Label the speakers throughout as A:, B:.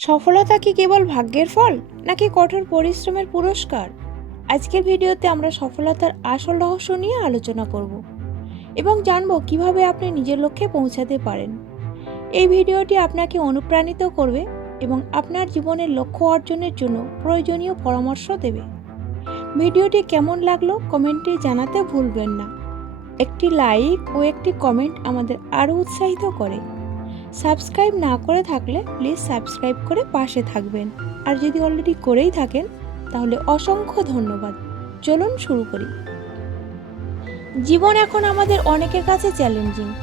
A: সফলতা কি কেবল ভাগ্যের ফল, নাকি কঠোর পরিশ্রমের পুরস্কার? আজকের ভিডিওতে আমরা সফলতার আসল রহস্য নিয়ে আলোচনা করব এবং জানব কীভাবে আপনি নিজের লক্ষ্যে পৌঁছাতে পারেন। এই ভিডিওটি আপনাকে অনুপ্রাণিত করবে এবং আপনার জীবনের লক্ষ্য অর্জনের জন্য প্রয়োজনীয় পরামর্শ দেবে। ভিডিওটি কেমন লাগল কমেন্টে জানাতে ভুলবেন না। একটি লাইক ও একটি কমেন্ট আমাদের আরও উৎসাহিত করে। সাবস্ক্রাইব না করে থাকলে প্লিজ সাবস্ক্রাইব করে পাশে থাকবেন। আর যদি অলরেডি করেই থাকেন, তাহলে অসংখ্য ধন্যবাদ। চলুন শুরু করি। জীবন এখন আমাদের অনেকের কাছে চ্যালেঞ্জিং।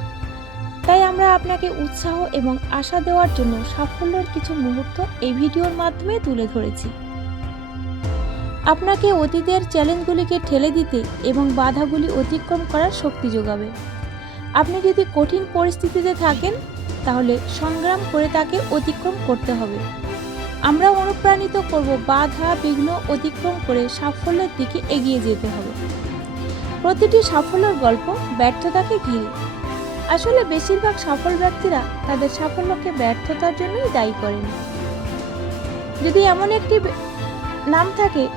A: তাই আমরা আপনাকে উৎসাহ এবং আশা দেওয়ার জন্য সাফল্যের কিছু মুহূর্ত এই ভিডিওর মাধ্যমে তুলে ধরেছি। আপনাকে অতীতের চ্যালেঞ্জগুলিকে ঠেলে দিতে এবং বাধাগুলি অতিক্রম করার শক্তি যোগাবে। আপনি যদি কঠিন পরিস্থিতিতে থাকেন তাহলে সংগ্রাম করে তাকে অতিক্রম করতে হবে। আমরা অনুপ্রাণিত করব বাধা, বিঘ্ন অতিক্রম করে সাফল্যের দিকে এগিয়ে যেতে হবে। প্রতিটি সাফল্যের গল্প ব্যর্থতাকে ঘিরে। আসলে বেশিরভাগ সফল ব্যক্তিরা তাদের সাফল্যকে ব্যর্থতার জন্যই দায়ী করেন। যদি এমন একটি নাম থাকে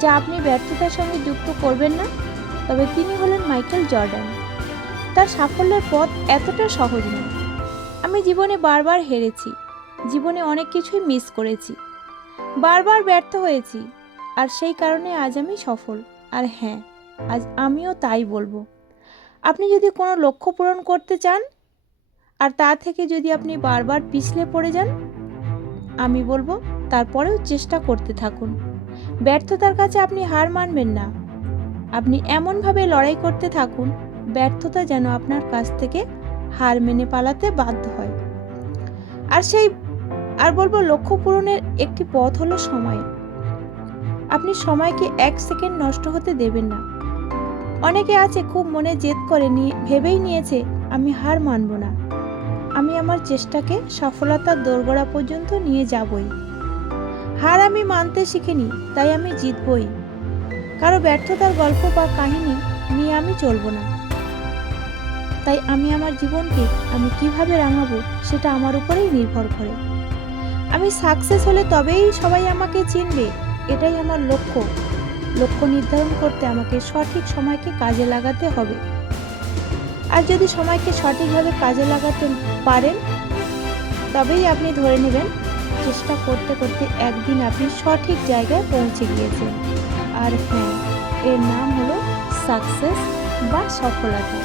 A: যা আপনি ব্যর্থতার সঙ্গে যুক্ত করবেন না, তবে তিনি হলেন মাইকেল জর্ডান। তার সাফল্যের পথ এতটা সহজ নয়। আমি জীবনে বারবার হেরেছি। জীবনে অনেক কিছুই মিস করেছি। বারবার ব্যর্থ হয়েছি। আর সেই কারণে আজ আমি সফল। আর হ্যাঁ আজ আমিও তাই বলব। আপনি যদি কোনো লক্ষ্য পূরণ করতে চান, আর তা থেকে যদি আপনি বারবার পিছলে পড়ে যান, আমি বলব তারপরেও চেষ্টা করতে থাকুন। ব্যর্থতার কাছে আপনি হার মানবেন না। আপনি এমনভাবে লড়াই করতে থাকুন, ব্যর্থতা যেন আপনার কাছ থেকে হার মেনে পালাতে বাধ্য হয়। আর সেই, আর বলব লক্ষ্য পূরণের একটি পথ হলো সময়। আপনি সময়কে এক সেকেন্ড নষ্ট হতে দেবেন না। অনেকে আছে খুব মনে জেদ করে নিয়ে ভেবেই নিয়েছে, আমি হার মানব না। আমি আমার চেষ্টাকে সফলতার দোরগোড়া পর্যন্ত নিয়ে যাবই। হার আমি মানতে শিখিনি, তাই আমি জিতবই। কারও ব্যর্থতার গল্প বা কাহিনী নিয়ে আমি চলবো না। তাই আমি আমার জীবনকে আমি কীভাবে রাঙাবো সেটা আমার উপরেই নির্ভর করে। আমি সাকসেস হলে তবেই সবাই আমাকে চিনবে, এটাই আমার লক্ষ্য। লক্ষ্য নির্ধারণ করতে আমাকে সঠিক সময়কে কাজে লাগাতে হবে। আর যদি সময়কে সঠিকভাবে কাজে লাগাতে পারেন, তবেই আপনি ধরে নেবেন চেষ্টা করতে করতে একদিন আপনি সঠিক জায়গায় পৌঁছে গিয়েছেন। আর হ্যাঁ এর নাম হলো সাকসেস বা সফলতা।